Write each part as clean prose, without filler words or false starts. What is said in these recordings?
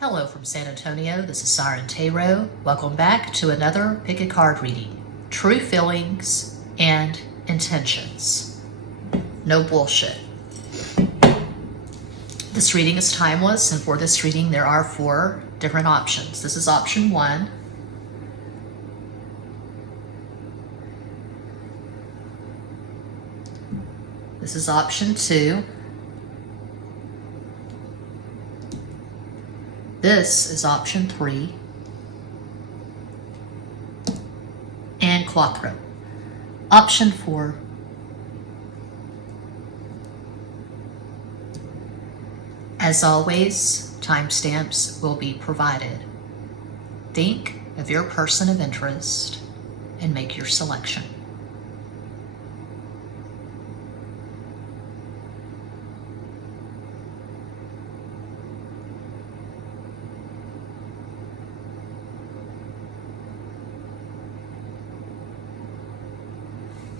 Hello from San Antonio, this is SIREN Tarot. Welcome back to another pick a card reading. True feelings and intentions. No bullshit. This reading is timeless, and for this reading there are 4 different options. This is option 1. This is option 2. This is option 3. And Quattro. Option 4. As always, timestamps will be provided. Think of your person of interest and make your selection.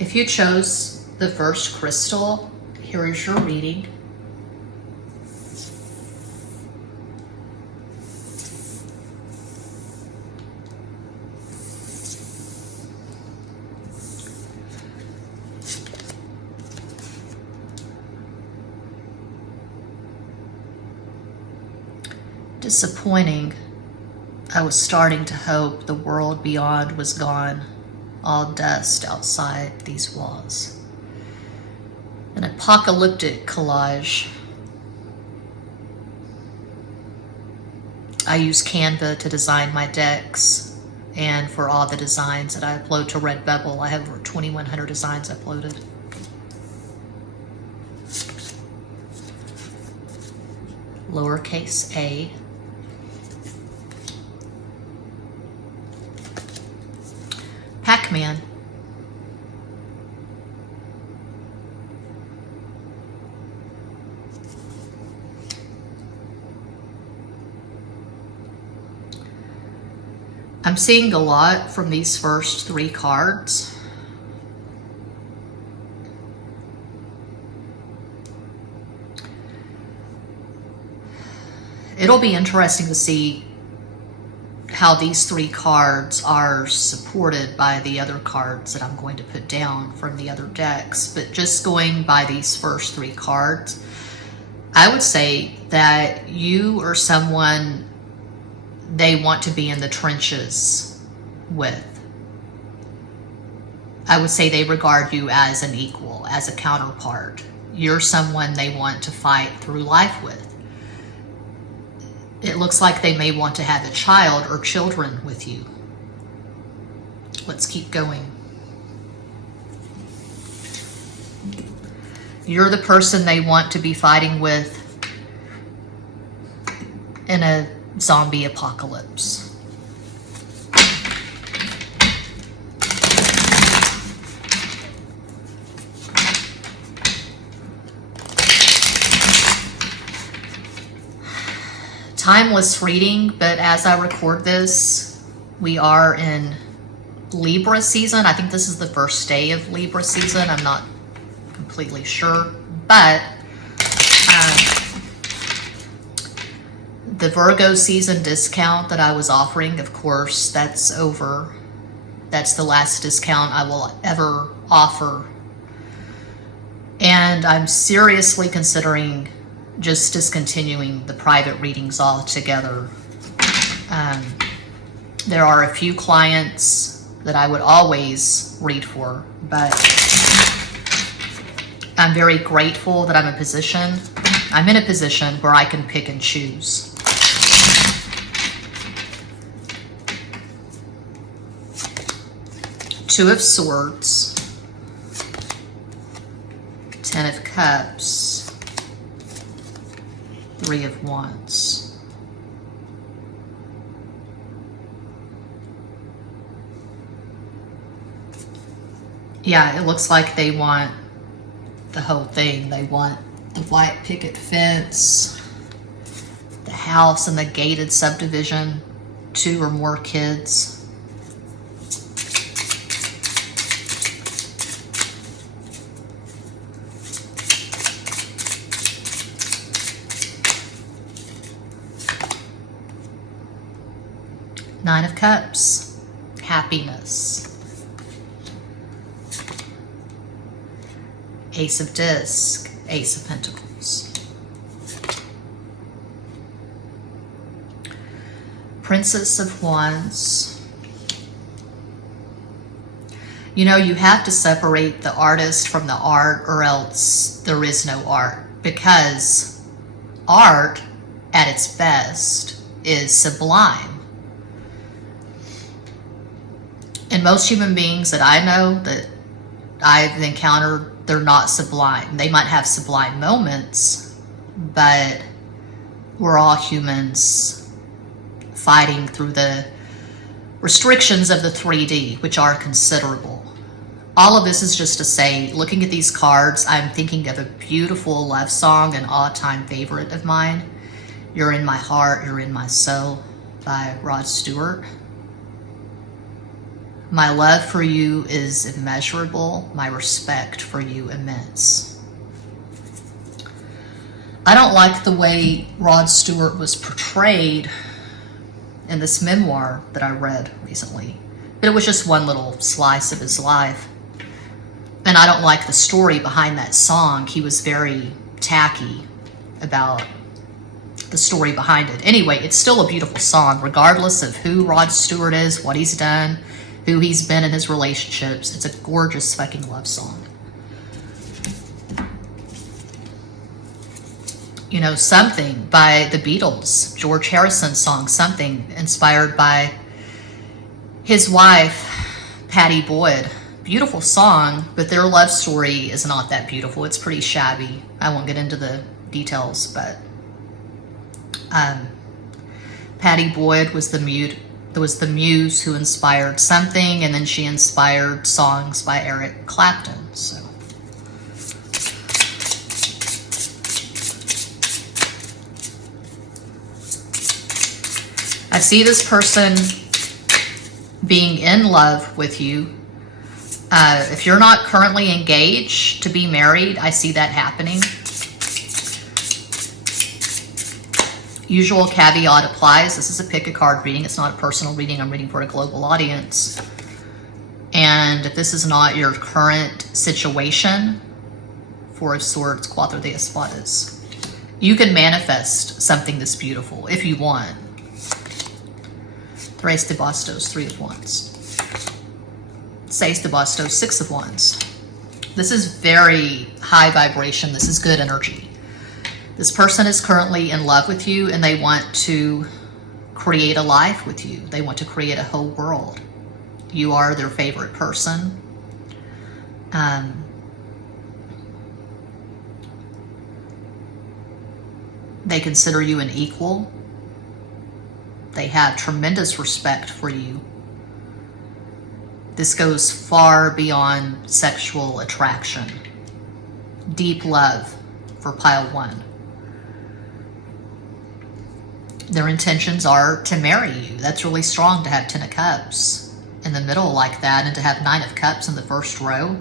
If you chose the first crystal, here is your reading. Disappointing. I was starting to hope the world beyond was gone. All dust outside these walls. An apocalyptic collage. I use Canva to design my decks, and for all the designs that I upload to Redbubble, I have over 2,100 designs uploaded. Lowercase a. Pac-Man. I'm seeing a lot from these first 3 cards. It'll be interesting to see how these 3 cards are supported by the other cards that I'm going to put down from the other decks. But just going by these first 3 cards, I would say that you are someone they want to be in the trenches with. I would say they regard you as an equal, as a counterpart. You're someone they want to fight through life with. It looks like they may want to have a child or children with you. Let's keep going. You're the person they want to be fighting with in a zombie apocalypse. Timeless reading, but as I record this, we are in Libra season. I think this is the first day of Libra season. I'm not completely sure, but the Virgo season discount that I was offering, of course, that's over. That's the last discount I will ever offer. And I'm seriously considering just discontinuing the private readings altogether. There are a few clients that I would always read for, but I'm very grateful that I'm in a position where I can pick and choose. Two of Swords, 10 of Cups, 3 of Wands. Yeah, it looks like they want the whole thing. They want the white picket fence, the house and the gated subdivision, 2 or more kids. Nine of Cups, happiness. Ace of Disc, Ace of Pentacles. Princess of Wands. You know, you have to separate the artist from the art, or else there is no art, because art at its best is sublime. And most human beings that I know, that I've encountered, they're not sublime. They might have sublime moments, but we're all humans fighting through the restrictions of the 3D, which are considerable. All of this is just to say, looking at these cards, I'm thinking of a beautiful love song, an all-time favorite of mine. You're in My Heart, You're in My Soul by Rod Stewart. My love for you is immeasurable. My respect for you immense. I don't like the way Rod Stewart was portrayed in this memoir that I read recently, but it was just one little slice of his life. And I don't like the story behind that song. He was very tacky about the story behind it. Anyway, it's still a beautiful song, regardless of who Rod Stewart is, what he's done, who he's been in his relationships. It's a gorgeous fucking love song. You know, Something by the Beatles, George Harrison's song, Something, inspired by his wife, Pattie Boyd. Beautiful song, but their love story is not that beautiful. It's pretty shabby. I won't get into the details, but Pattie Boyd was the muse who inspired Something, and then she inspired songs by Eric Clapton. So I see this person being in love with you. If you're not currently engaged to be married, I see that happening. Usual caveat applies. This is a pick a card reading. It's not a personal reading. I'm reading for a global audience. And if this is not your current situation, Four of Swords, Cuatro de Espadas, you can manifest something this beautiful if you want. Tres de Bastos, Three of Wands. Seis de Bastos, Six of Wands. This is very high vibration. This is good energy. This person is currently in love with you, and they want to create a life with you. They want to create a whole world. You are their favorite person. They consider you an equal. They have tremendous respect for you. This goes far beyond sexual attraction. Deep love for pile one. Their intentions are to marry you. That's really strong to have 10 of Cups in the middle like that, and to have 9 of Cups in the first row.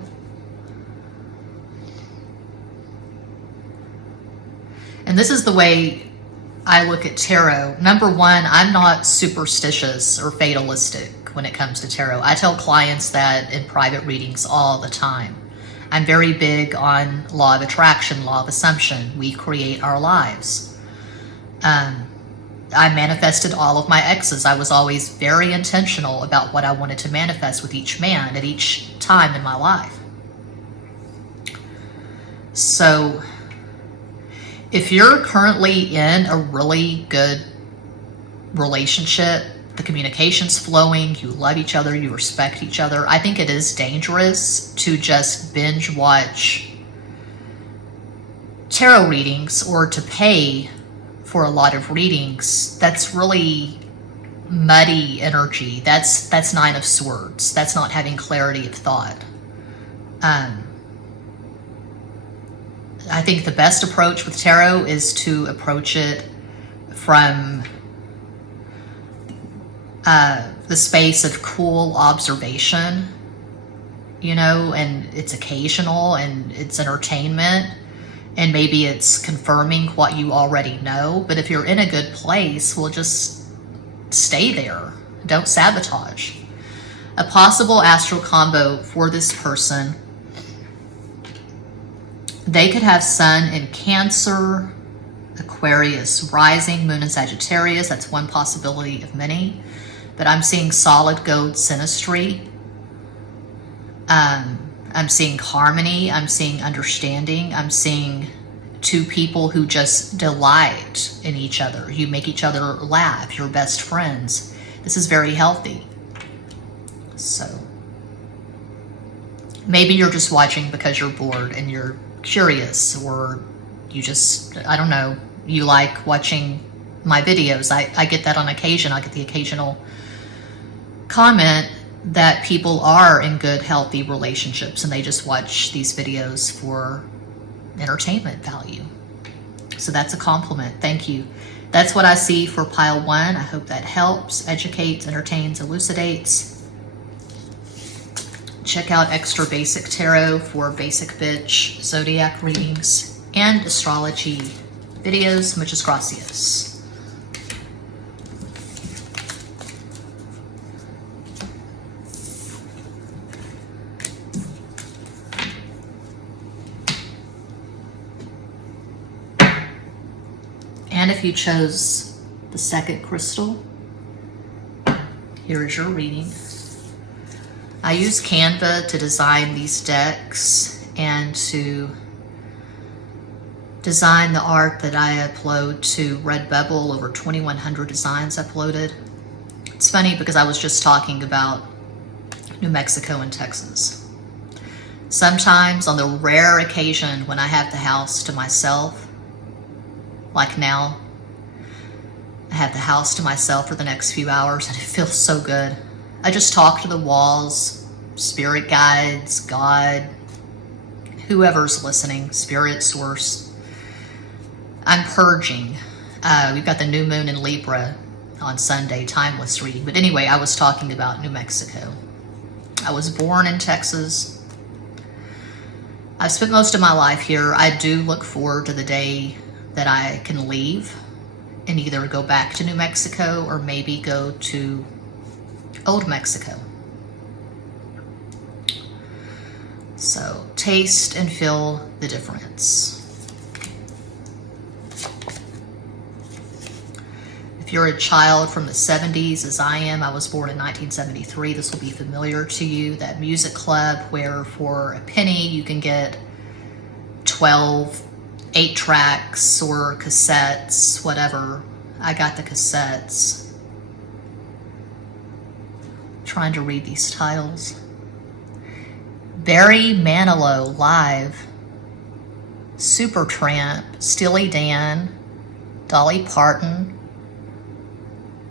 And this is the way I look at tarot. Number one, I'm not superstitious or fatalistic when it comes to tarot. I tell clients that in private readings all the time. I'm very big on law of attraction, law of assumption. We create our lives. I manifested all of my exes. I was always very intentional about what I wanted to manifest with each man at each time in my life. So if you're currently in a really good relationship, the communication's flowing, you love each other, you respect each other, I think it is dangerous to just binge watch tarot readings or to pay for a lot of readings. That's really muddy energy. That's 9 of Swords. That's not having clarity of thought. I think the best approach with tarot is to approach it from the space of cool observation, you know, and it's occasional and it's entertainment, and maybe it's confirming what you already know. But if you're in a good place, well, just stay there. Don't sabotage. A possible astral combo for this person. They could have Sun in Cancer, Aquarius rising, Moon in Sagittarius. That's one possibility of many. But I'm seeing solid gold synastry. I'm seeing harmony. I'm seeing understanding. I'm seeing two people who just delight in each other. You make each other laugh. You're best friends. This is very healthy. So maybe you're just watching because you're bored and you're curious, or you just, I don't know, you like watching my videos. I get that on occasion. I get the occasional comment that people are in good, healthy relationships and they just watch these videos for entertainment value. So that's a compliment. Thank you. That's what I see for pile 1. I hope that helps, educates, entertains, elucidates. Check out Extra Basic Tarot for basic bitch zodiac readings and astrology videos. Muchas gracias. And if you chose the second crystal, here is your reading. I use Canva to design these decks and to design the art that I upload to Redbubble. Over 2,100 designs uploaded. It's funny because I was just talking about New Mexico and Texas. Sometimes on the rare occasion when I have the house to myself, like now, I have the house to myself for the next few hours and it feels so good. I just talk to the walls, spirit guides, God, whoever's listening, spirit source. I'm purging. We've got the new moon in Libra on Sunday, timeless reading. But anyway, I was talking about New Mexico. I was born in Texas. I've spent most of my life here. I do look forward to the day that I can leave and either go back to New Mexico or maybe go to Old Mexico. So taste and feel the difference. If you're a child from the 70s, as I am, I was born in 1973, this will be familiar to you. That music club where for a penny you can get 12 8-tracks or cassettes, whatever. I got the cassettes. I'm trying to read these titles. Barry Manilow live, Supertramp, Steely Dan, Dolly Parton,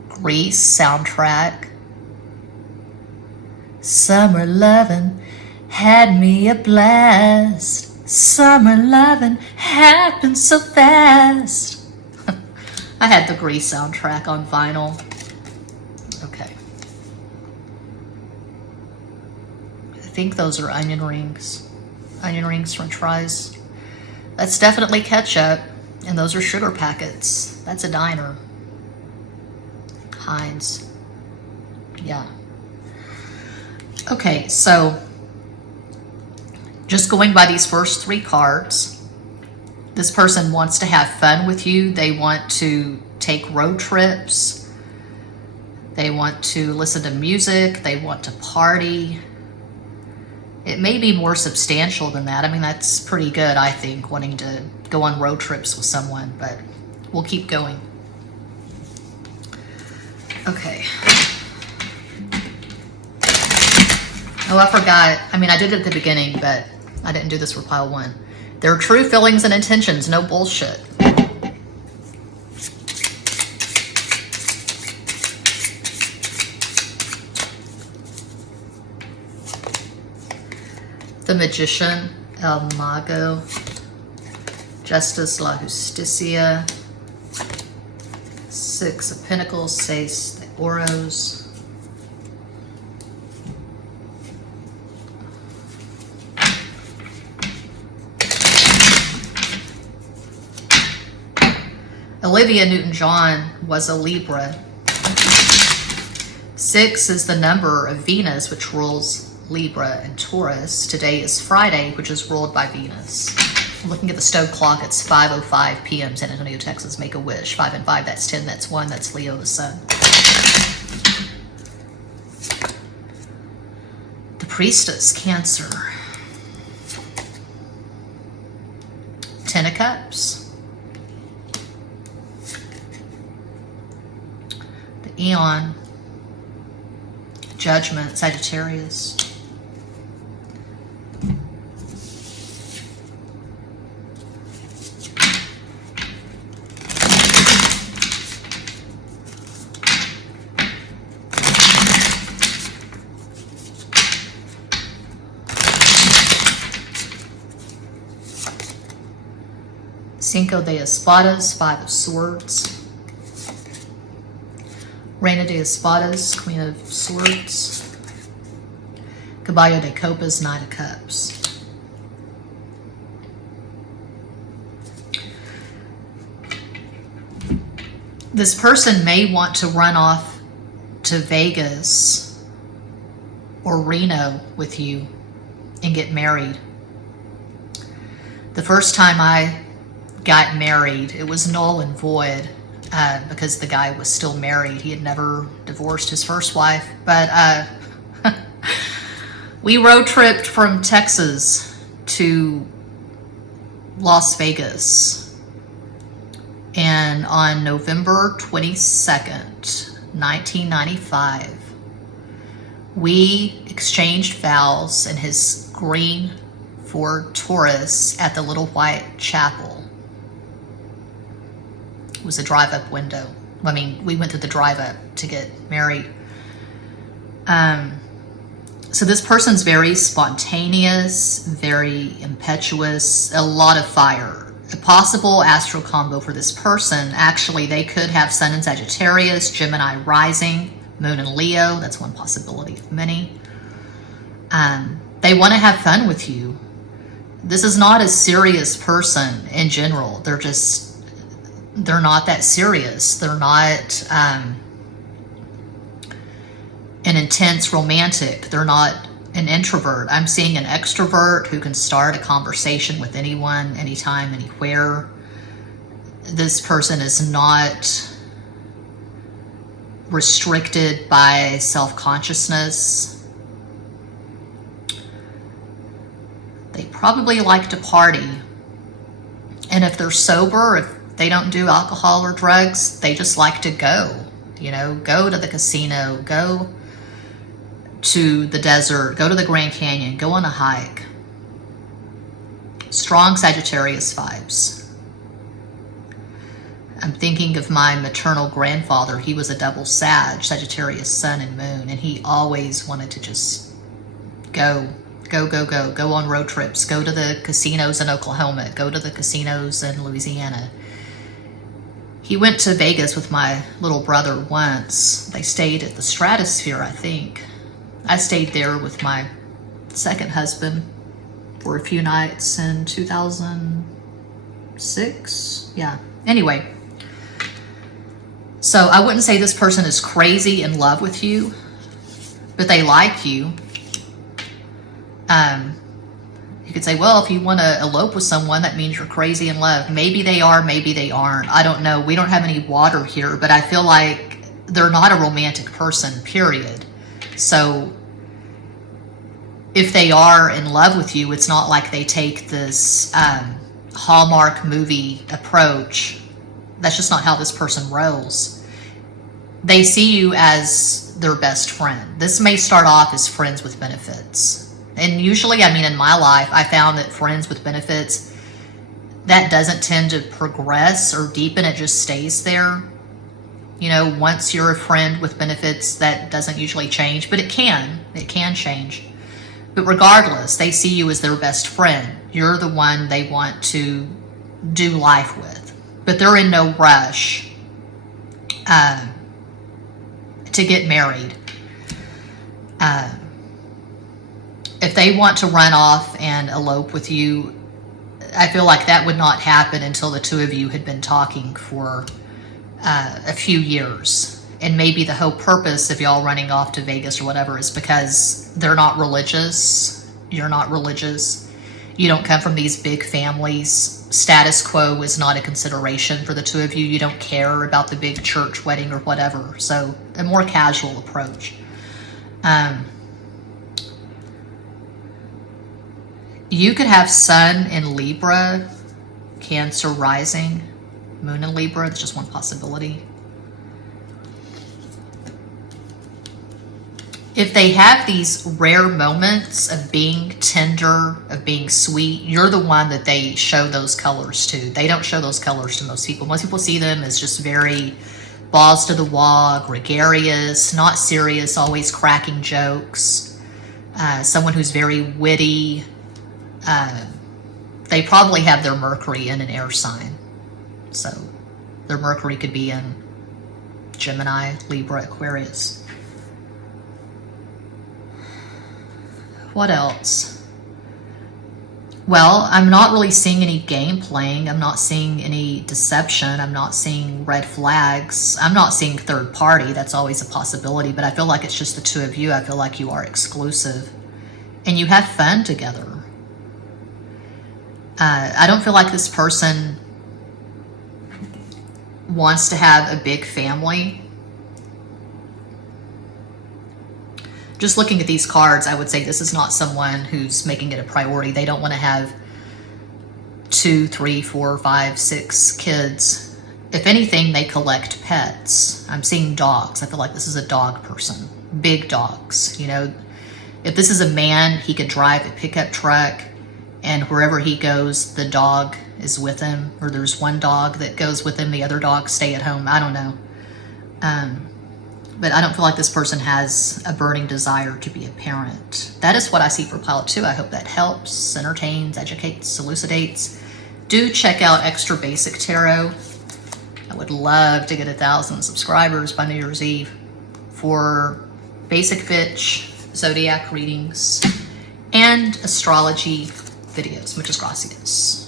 Grease soundtrack, Summer Lovin' had me a blast. Summer lovin' happened so fast. I had the Grease soundtrack on vinyl. Okay. I think those are onion rings. Onion rings, french fries. That's definitely ketchup. And those are sugar packets. That's a diner. Heinz. Yeah. Okay, so just going by these first 3 cards, this person wants to have fun with you. They want to take road trips. They want to listen to music. They want to party. It may be more substantial than that. I mean, that's pretty good, I think, wanting to go on road trips with someone, but we'll keep going. Okay. Oh, I forgot. I mean, I did it at the beginning, but I didn't do this for pile 1. There are true feelings and intentions, no bullshit. The Magician, El Mago, Justice, La Justicia, 6 of Pentacles, Seis de Oros, Olivia Newton-John was a Libra. 6 is the number of Venus, which rules Libra and Taurus. Today is Friday, which is ruled by Venus. Looking at the stove clock, it's 5:05 p.m. San Antonio, Texas. Make a wish. 5 and 5, that's 10, that's 1, that's Leo the sun. The Priestess, Cancer. 10 of Cups. The Eon. Judgment, Sagittarius. Cinco de Espadas, 5 of Swords. Reina de Espadas, Queen of Swords. Caballo de Copas, 9 of Cups. This person may want to run off to Vegas or Reno with you and get married. The first time I got married, it was null and void because the guy was still married. He had never divorced his first wife. But we road tripped from Texas to Las Vegas. And on November 22nd, 1995, we exchanged vows in his green Ford Taurus at the Little White Chapel. It was a drive-up window. I mean, we went through the drive-up to get married. So this person's very spontaneous, very impetuous, a lot of fire. A possible astral combo for this person, actually, they could have Sun in Sagittarius, Gemini rising, Moon in Leo. That's one possibility of many. They want to have fun with you. This is not a serious person in general. They're not that serious. They're not an intense romantic. They're not an introvert. I'm seeing an extrovert who can start a conversation with anyone, anytime, anywhere. This person is not restricted by self-consciousness. They probably like to party. And if they're sober, if they don't do alcohol or drugs, they just like to go. You know, go to the casino, go to the desert, go to the Grand Canyon, go on a hike. Strong Sagittarius vibes. I'm thinking of my maternal grandfather. He was a double Sagittarius sun and moon, and he always wanted to just go on road trips, go to the casinos in Oklahoma, go to the casinos in Louisiana. He went to Vegas with my little brother once. They stayed at the Stratosphere, I think. I stayed there with my second husband for a few nights in 2006. Yeah. Anyway, so I wouldn't say this person is crazy in love with you, but they like you. You could say, well, if you want to elope with someone, that means you're crazy in love. Maybe they are, maybe they aren't. I don't know. We don't have any water here, but I feel like they're not a romantic person, period. So if they are in love with you, it's not like they take this Hallmark movie approach. That's just not how this person rolls. They see you as their best friend. This may start off as friends with benefits. And usually, I mean, in my life, I found that friends with benefits, that doesn't tend to progress or deepen. It just stays there. You know, once you're a friend with benefits, that doesn't usually change, but it can change. But regardless, they see you as their best friend. You're the one they want to do life with, but they're in no rush to get married. If they want to run off and elope with you, I feel like that would not happen until the two of you had been talking for a few years. And maybe the whole purpose of y'all running off to Vegas or whatever is because they're not religious. You're not religious. You don't come from these big families. Status quo is not a consideration for the two of you. You don't care about the big church wedding or whatever. So a more casual approach. You could have Sun in Libra, Cancer rising, Moon in Libra. That's just one possibility. If they have these rare moments of being tender, of being sweet, you're the one that they show those colors to. They don't show those colors to most people. Most people see them as just very balls to the wall, gregarious, not serious, always cracking jokes. Someone who's very witty. They probably have their Mercury in an air sign. So their Mercury could be in Gemini, Libra, Aquarius. What else? Well, I'm not really seeing any game playing. I'm not seeing any deception. I'm not seeing red flags. I'm not seeing third party. That's always a possibility, but I feel like it's just the two of you. I feel like you are exclusive and you have fun together. I don't feel like this person wants to have a big family. Just looking at these cards, I would say this is not someone who's making it a priority. They don't want to have 2, 3, 4, 5, 6 kids. If anything, they collect pets. I'm seeing dogs. I feel like this is a dog person. Big dogs. You know, if this is a man, he could drive a pickup truck, and wherever he goes, the dog is with him. Or there's one dog that goes with him, the other dogs stay at home. I don't know. But I don't feel like this person has a burning desire to be a parent. That is what I see for Pilot 2. I hope that helps, entertains, educates, elucidates. Do check out Extra Basic Tarot. I would love to get 1,000 subscribers by New Year's Eve for basic Fitch, zodiac readings, and astrology videos. Muchas gracias.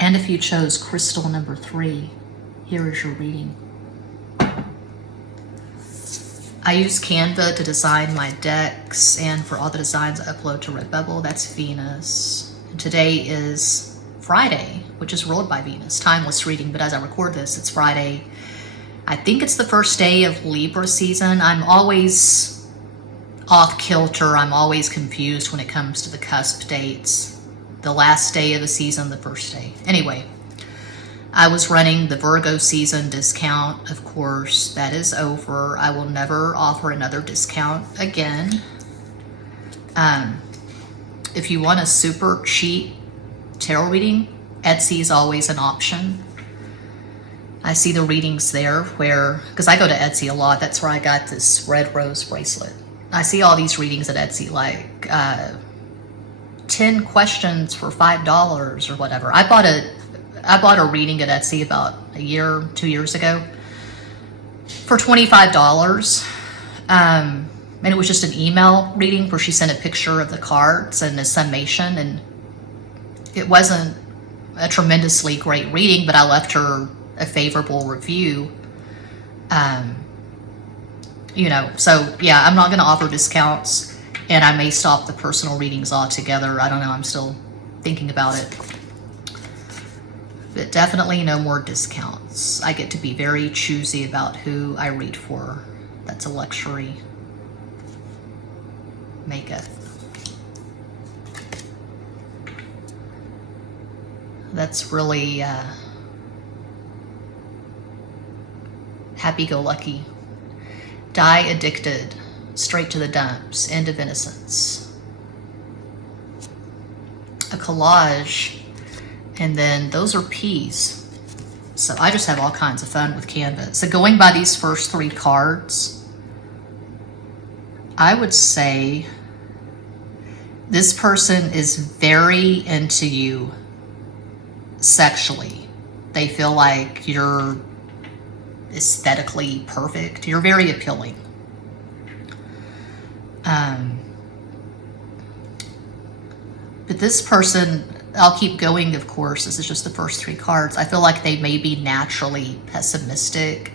And if you chose crystal number 3, here is your reading. I use Canva to design my decks, and for all the designs I upload to Redbubble, that's Venus. And today is Friday, which is ruled by Venus. Timeless reading, but as I record this, it's Friday. I think it's the first day of Libra season. I'm always off kilter. I'm always confused when it comes to the cusp dates. The last day of the season, the first day. Anyway, I was running the Virgo season discount. Of course, that is over. I will never offer another discount again. If you want a super cheap tarot reading, Etsy is always an option. I see the readings there where, because I go to Etsy a lot, that's where I got this red rose bracelet. I see all these readings at Etsy, like 10 questions for $5 or whatever. I bought a reading at Etsy about a year, 2 years ago for $25. And it was just an email reading where she sent a picture of the cards and a summation, and it wasn't a tremendously great reading, but I left her a favorable review. You know, so yeah, I'm not going to offer discounts. And I may stop the personal readings altogether. I don't know. I'm still thinking about it. But definitely no more discounts. I get to be very choosy about who I read for. That's a luxury. Makeup. That's really happy-go-lucky. Die addicted. Straight to the dumps, end of innocence. A collage, and then those are peas. So I just have all kinds of fun with Canva. So going by these first 3 cards, I would say this person is very into you sexually. They feel like you're aesthetically perfect. You're very appealing. But this person, I'll keep going, of course. This is just the first 3 cards. I feel like they may be naturally pessimistic,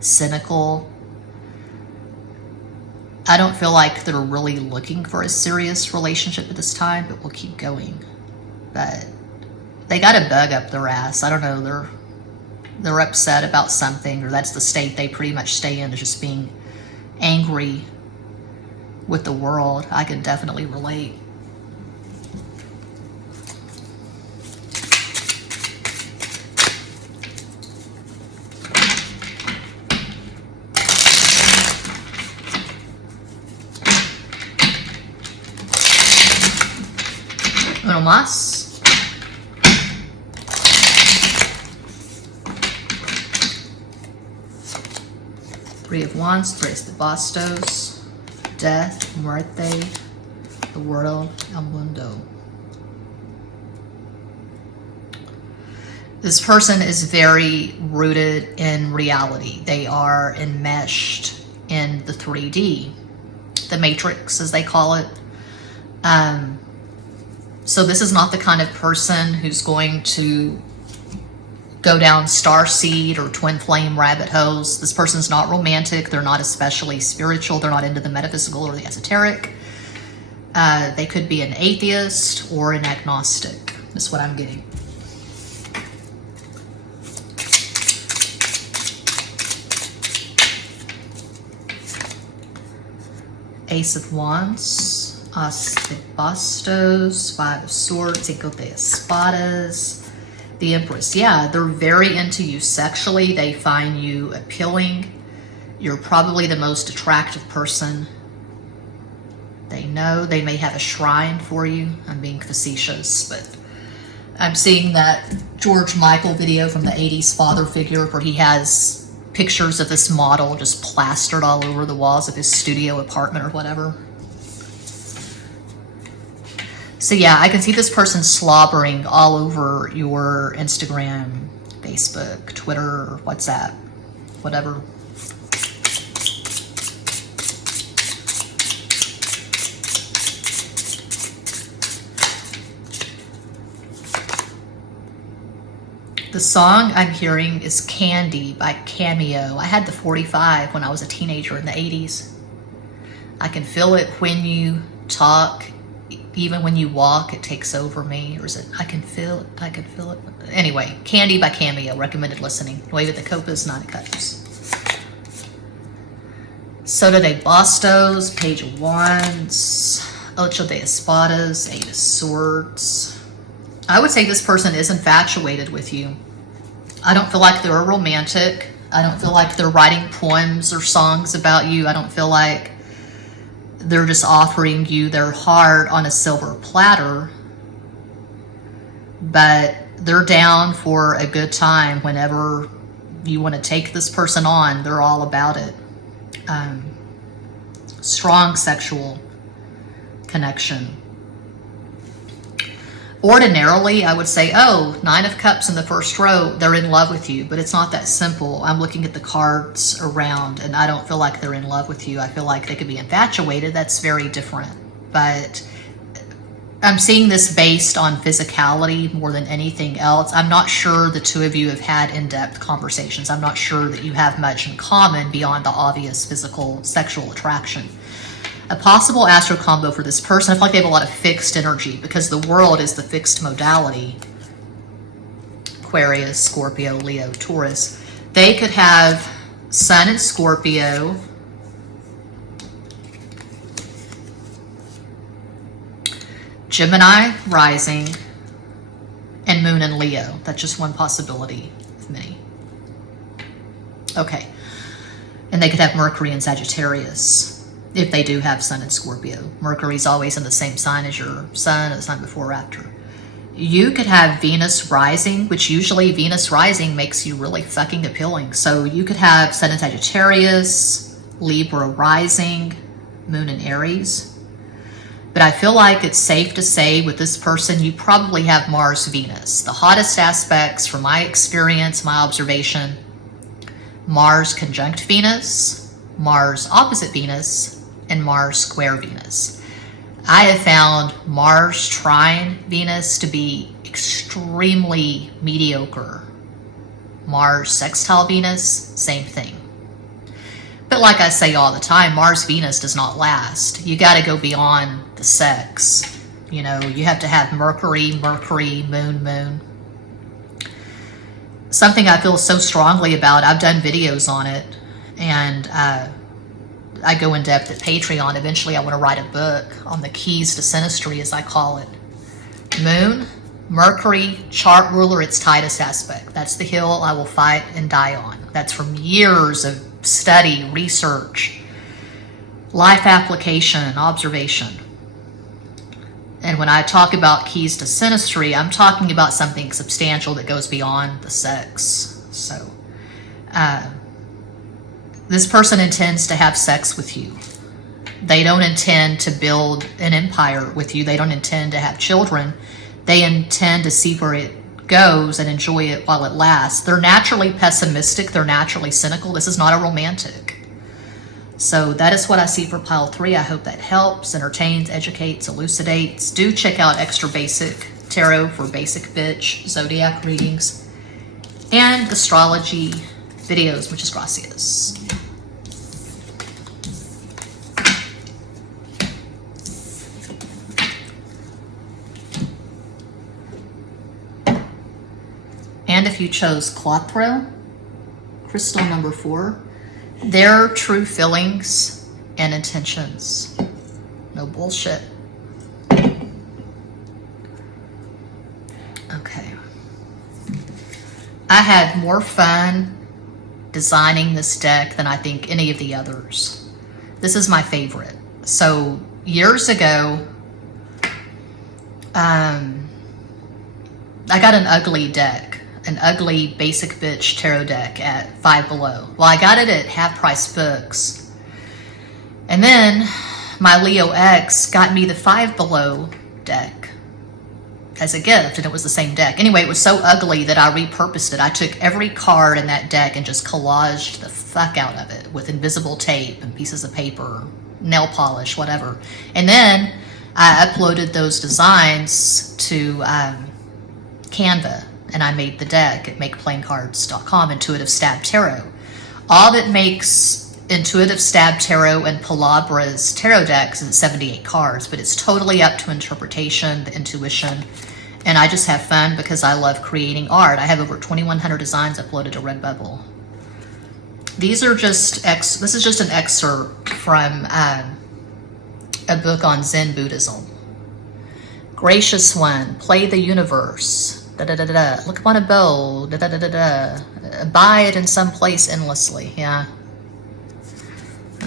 cynical. I don't feel like they're really looking for a serious relationship at this time, but we'll keep going. But they got a bug up their ass. I don't know, they're upset about something, or that's the state they pretty much stay in, is just being angry with the world. I can definitely relate. Uno más. Three of Wands, Tres de Bastos, Death, Muerte, the World, El Mundo. This person is very rooted in reality. They are enmeshed in the 3D, the matrix as they call it. So this is not the kind of person who's going to go down starseed or twin flame rabbit holes. This person's not romantic. They're not especially spiritual. They're not into the metaphysical or the esoteric. They could be an atheist or an agnostic. That's what I'm getting. Ace of Wands. As de Bastos, 5 of Swords, Cinco de Espadas, the Empress. Yeah, they're very into you sexually. They find you appealing. You're probably the most attractive person they know. They may have a shrine for you. I'm being facetious, but I'm seeing that George Michael video from the 80s father figure where he has pictures of this model just plastered all over the walls of his studio apartment or whatever. So yeah, I can see this person slobbering all over your Instagram, Facebook, Twitter, WhatsApp, whatever. The song I'm hearing is Candy by Cameo. I had the 45 when I was a teenager in the 80s. I can feel it when you talk. Even when you walk, it takes over me. Or is it, I can feel it. Anyway, Candy by Cameo, recommended listening. Nueve de Copas, 9 of Cups. Soda de Bastos, Page of Wands, Ocho de Espadas, 8 of Swords. I would say this person is infatuated with you. I don't feel like they're a romantic. I don't feel like they're writing poems or songs about you. I don't feel like they're just offering you their heart on a silver platter, but they're down for a good time. Whenever you want to take this person on, they're all about it. Strong sexual connection. Ordinarily, I would say, oh, 9 of Cups in the first row, they're in love with you, but it's not that simple. I'm looking at the cards around, and I don't feel like they're in love with you. I feel like they could be infatuated. That's very different. But I'm seeing this based on physicality more than anything else. I'm not sure the two of you have had in-depth conversations. I'm not sure that you have much in common beyond the obvious physical sexual attraction. A possible astro combo for this person, I feel like they have a lot of fixed energy because the world is the fixed modality. Aquarius, Scorpio, Leo, Taurus. They could have Sun in Scorpio, Gemini rising, and Moon in Leo. That's just one possibility of many. Okay. And they could have Mercury in Sagittarius. If they do have Sun in Scorpio. Mercury's always in the same sign as your Sun, or the sign before or after. You could have Venus rising, which usually Venus rising makes you really fucking appealing. So you could have Sun in Sagittarius, Libra rising, Moon in Aries. But I feel like it's safe to say with this person, you probably have Mars, Venus. The hottest aspects from my experience, my observation, Mars conjunct Venus, Mars opposite Venus, and Mars square Venus. I have found Mars trine Venus to be extremely mediocre. Mars sextile Venus, same thing. But like I say all the time, Mars Venus does not last. You got to go beyond the sex. You know, you have to have Mercury, moon. Something I feel so strongly about, I've done videos on it, and I go in depth at Patreon. Eventually I want to write a book on the keys to synastry, as I call it. Moon, Mercury, chart ruler, its tightest aspect. That's the hill I will fight and die on. That's from years of study, research, life application, observation. And when I talk about keys to synastry, I'm talking about something substantial that goes beyond the sex. So, this person intends to have sex with you. They don't intend to build an empire with you. They don't intend to have children. They intend to see where it goes and enjoy it while it lasts. They're naturally pessimistic. They're naturally cynical. This is not a romantic. So that is what I see for pile 3. I hope that helps, entertains, educates, elucidates. Do check out Extra Basic Tarot for basic bitch zodiac readings and astrology videos. Muchas gracias. And if you chose Cuatro, crystal number 4, their true feelings and intentions. No bullshit. Okay. I had more fun designing this deck than I think any of the others. This is my favorite. So years ago, I got an ugly deck. An ugly basic bitch tarot deck at Five Below. Well, I got it at Half Price Books. And then my Leo ex got me the Five Below deck as a gift, and it was the same deck. Anyway, it was so ugly that I repurposed it. I took every card in that deck and just collaged the fuck out of it with invisible tape and pieces of paper, nail polish, whatever. And then I uploaded those designs to Canva. And I made the deck at makeplaincards.com, Intuitive Stab Tarot. All that makes Intuitive Stab Tarot and Palabra's tarot decks is 78 cards, but it's totally up to interpretation, the intuition, and I just have fun because I love creating art. I have over 2,100 designs uploaded to Redbubble. These are just, this is just an excerpt from a book on Zen Buddhism. Gracious One, play the universe. Look upon a bowl. Abide in some place endlessly. Yeah.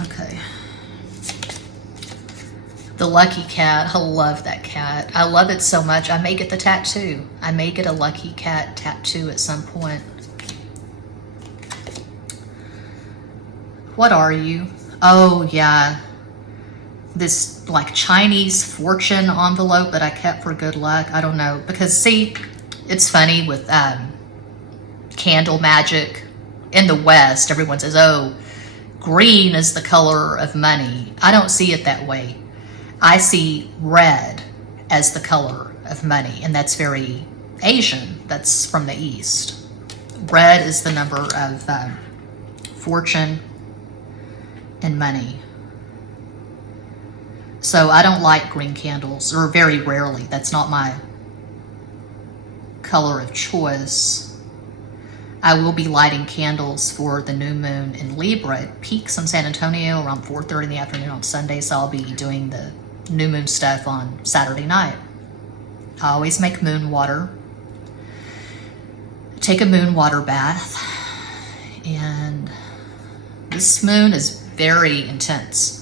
Okay. The lucky cat. I love that cat. I love it so much. I may get the tattoo. I may get a lucky cat tattoo at some point. What are you? Oh, yeah. This like Chinese fortune envelope that I kept for good luck. I don't know. Because see, it's funny with candle magic in the West. Everyone says, oh, green is the color of money. I don't see it that way. I see red as the color of money, and that's very Asian. That's from the East. Red is the number of fortune and money. So I don't like green candles, or very rarely. That's not my color of choice. I will be lighting candles for the new moon in Libra. It peaks in San Antonio around 4:30 in the afternoon on Sunday, so I'll be doing the new moon stuff on Saturday night. I always make moon water. Take a moon water bath, and this moon is very intense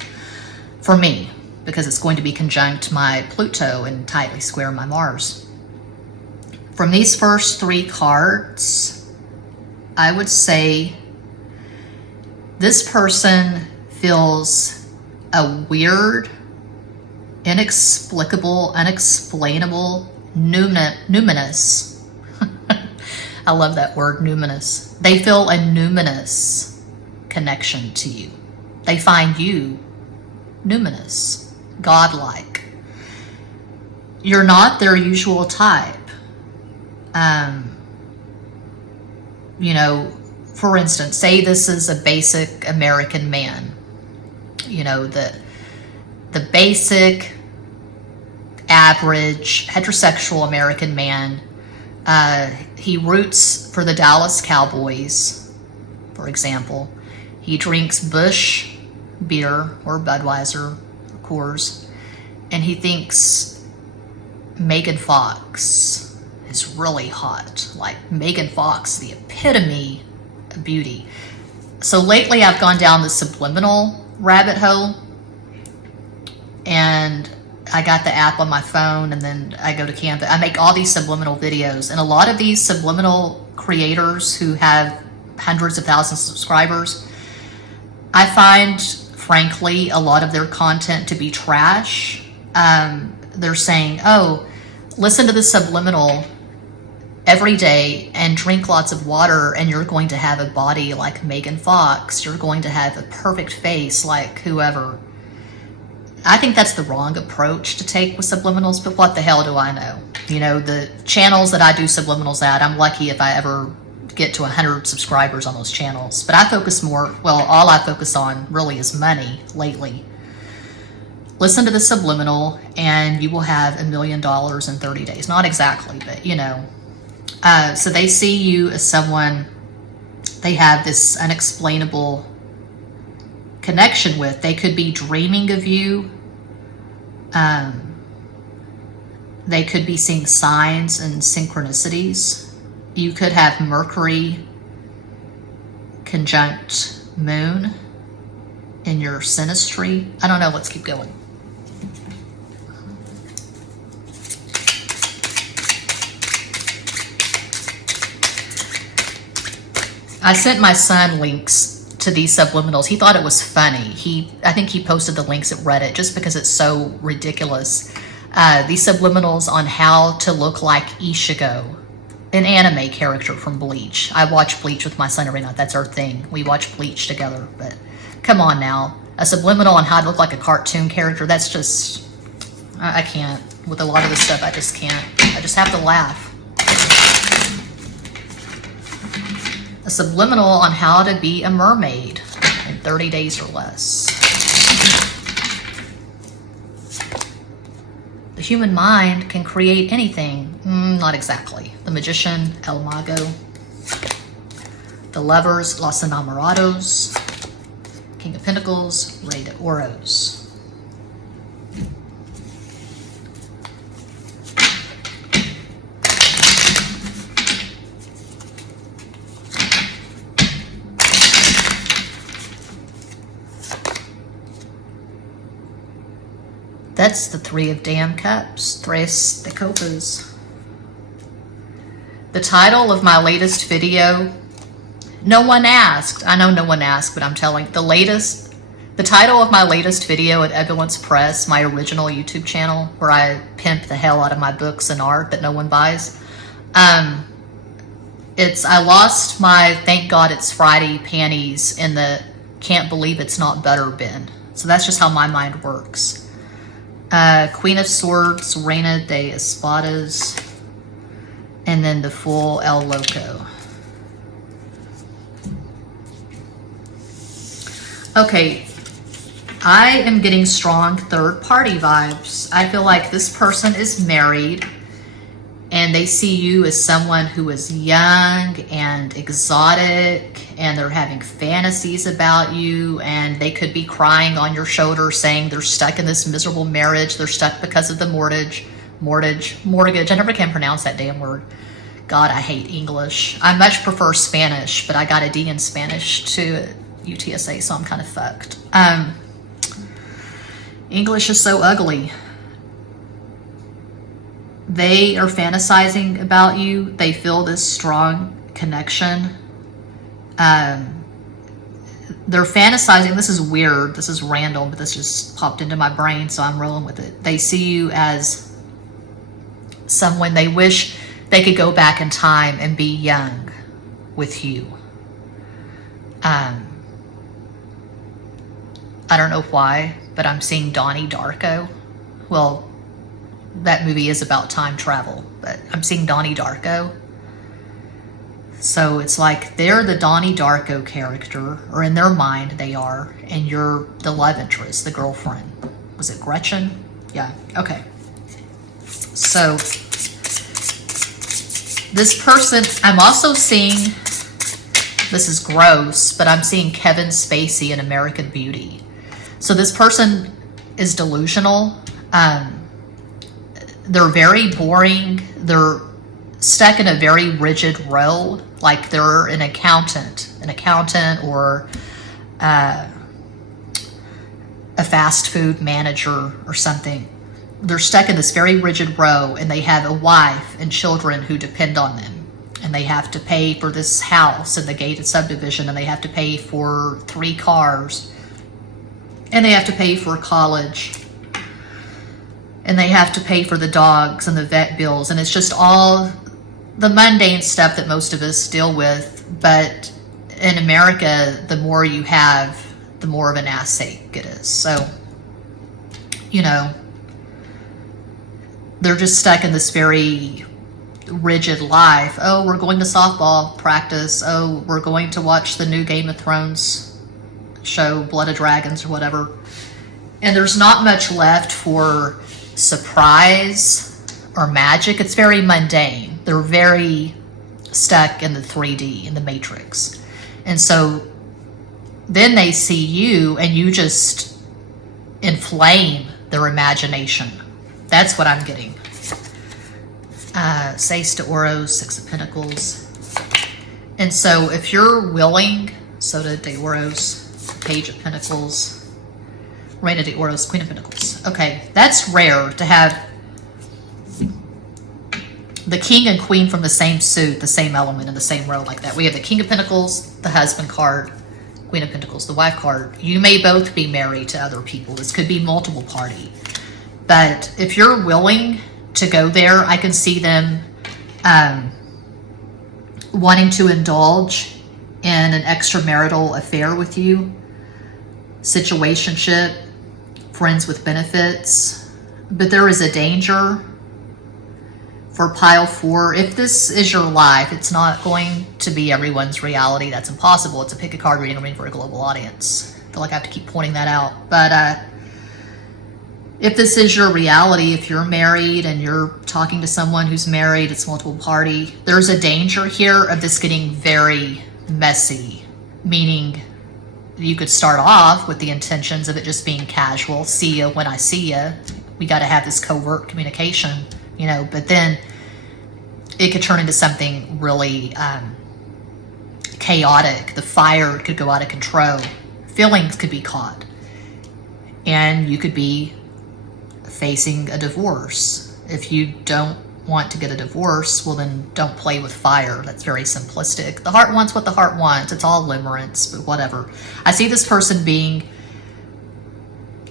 for me because it's going to be conjunct my Pluto and tightly square my Mars. From these first 3 cards, I would say this person feels a weird, inexplicable, unexplainable numinous. I love that word, numinous. They feel a numinous connection to you. They find you numinous, godlike. You're not their usual type. You know, for instance, say this is a basic American man. You know, the basic, average, heterosexual American man. He roots for the Dallas Cowboys, for example. He drinks Busch beer or Budweiser, or Coors, and he thinks Megan Fox is really hot. Like, Megan Fox, the epitome of beauty. So lately I've gone down the subliminal rabbit hole, and I got the app on my phone, and then I go to Canva. I make all these subliminal videos, and a lot of these subliminal creators who have hundreds of thousands of subscribers, I find, frankly, a lot of their content to be trash. They're saying, oh, listen to the subliminal every day and drink lots of water, and you're going to have a body like Megan Fox. You're going to have a perfect face like whoever. I think that's the wrong approach to take with subliminals, but what the hell do I know? You know, the channels that I do subliminals at, I'm lucky if I ever get to 100 subscribers on those channels. But I focus more, well, all I focus on really is money lately. Listen to the subliminal and you will have $1 million in 30 days. Not exactly, but you know. So they see you as someone they have this unexplainable connection with. They could be dreaming of you. They could be seeing signs and synchronicities. You could have Mercury conjunct Moon in your synastry. I don't know. Let's keep going. I sent my son links to these subliminals. He thought it was funny. I think he posted the links at Reddit just because it's so ridiculous. These subliminals on how to look like Ishigo, an anime character from Bleach. I watch Bleach with my son every night. That's our thing. We watch Bleach together. But come on now. A subliminal on how to look like a cartoon character, that's just... I can't. With a lot of this stuff, I just can't. I just have to laugh. A subliminal on how to be a mermaid in 30 days or less. The human mind can create anything. Not exactly. The Magician, El Mago. The Lovers, Los Enamorados. King of Pentacles, Rey de Oros. That's the Three of Damn Cups, Tres de Copas. The title of my latest video, no one asked. I know no one asked, but I'm telling the title of my latest video at Evidence Press, my original YouTube channel, where I pimp the hell out of my books and art that no one buys. It's, I lost my Thank God It's Friday panties in the can't believe it's not butter bin. So that's just how my mind works. Queen of Swords, Reina de Espadas, and then the full El Loco. Okay, I am getting strong third party vibes. I feel like this person is married and they see you as someone who is young and exotic, and they're having fantasies about you, and they could be crying on your shoulder saying they're stuck in this miserable marriage. They're stuck because of the mortgage. I never can pronounce that damn word. God, I hate English. I much prefer Spanish, but I got a D in Spanish to UTSA, so I'm kind of fucked. English is so ugly. They are fantasizing about you. They feel this strong connection. They're fantasizing. This is weird. This is random, but this just popped into my brain, so I'm rolling with it. They see you as someone they wish they could go back in time and be young with you. I don't know why, but I'm seeing Donnie Darko. Well, that movie is about time travel, but I'm seeing Donnie Darko. So it's like they're the Donnie Darko character, or in their mind they are, and you're the love interest, the girlfriend. Was it Gretchen? Yeah, okay. So this person, I'm also seeing, this is gross, but I'm seeing Kevin Spacey in American Beauty. So this person is delusional. They're very boring. They're stuck in a very rigid role, like they're an accountant or a fast food manager or something. They're stuck in this very rigid role, and they have a wife and children who depend on them. And they have to pay for this house in the gated subdivision, and they have to pay for 3 cars, and they have to pay for college, and they have to pay for the dogs and the vet bills, and it's just all the mundane stuff that most of us deal with. But in America, the more you have, the more of an ass ache it is. So, you know, they're just stuck in this very rigid life. Oh, we're going to softball practice. Oh, we're going to watch the new Game of Thrones show, Blood of Dragons or whatever. And there's not much left for surprise or magic. It's very mundane. They're very stuck in the 3D, in the matrix. And so then they see you and you just inflame their imagination. That's what I'm getting. Seis de Oros, 6 of Pentacles. And so if you're willing, Soda de Oros, Page of Pentacles, Reina de Oros, Queen of Pentacles. Okay, that's rare to have the King and Queen from the same suit, the same element in the same row like that. We have the King of Pentacles, the husband card, Queen of Pentacles, the wife card. You may both be married to other people. This could be multiple party. But if you're willing to go there, I can see them wanting to indulge in an extramarital affair with you, situationship, friends with benefits. But there is a danger for pile 4. If this is your life, it's not going to be everyone's reality. That's impossible. It's a pick a card reading, a reading for a global audience. I feel like I have to keep pointing that out. But if this is your reality, if you're married and you're talking to someone who's married, it's multiple party, there's a danger here of this getting very messy, meaning you could start off with the intentions of it just being casual. See you when I see you. We got to have this covert communication, you know, but then it could turn into something really chaotic. The fire could go out of control. Feelings could be caught. And you could be facing a divorce. If you don't want to get a divorce, well then don't play with fire. That's very simplistic. The heart wants what the heart wants. It's all limerence, but whatever. I see this person being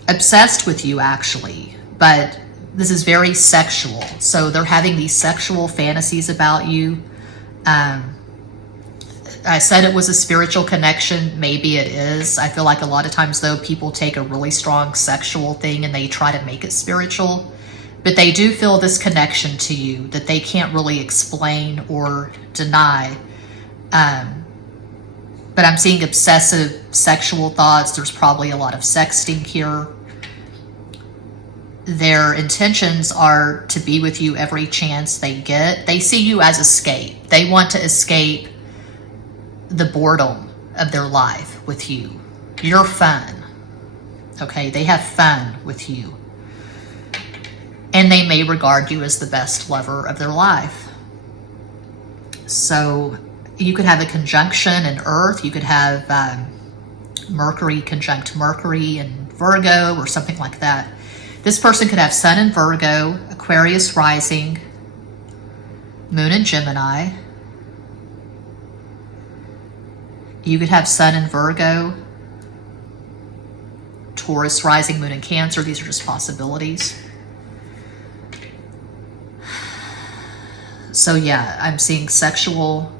obsessed with you actually, but this is very sexual. So they're having these sexual fantasies about you. I said it was a spiritual connection. Maybe it is. I feel like a lot of times, though, people take a really strong sexual thing and they try to make it spiritual. But they do feel this connection to you that they can't really explain or deny. But I'm seeing obsessive sexual thoughts. There's probably a lot of sexting here. Their intentions are to be with you every chance they get. They see you as escape. They want to escape the boredom of their life with you. You're fun. Okay, they have fun with you. And they may regard you as the best lover of their life. So you could have a conjunction in Earth. You could have Mercury conjunct Mercury in Virgo or something like that. This person could have Sun in Virgo, Aquarius rising, Moon in Gemini. You could have Sun in Virgo, Taurus rising, Moon in Cancer. These are just possibilities. So yeah, I'm seeing sexual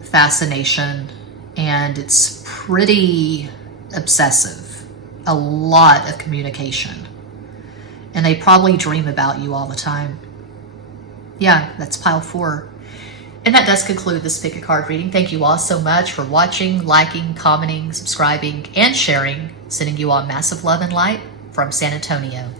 fascination, and it's pretty obsessive. a lot of communication. And they probably dream about you all the time. Yeah, that's pile 4. And that does conclude this pick a card reading. Thank you all so much for watching, liking, commenting, subscribing, and sharing. Sending you all massive love and light from San Antonio.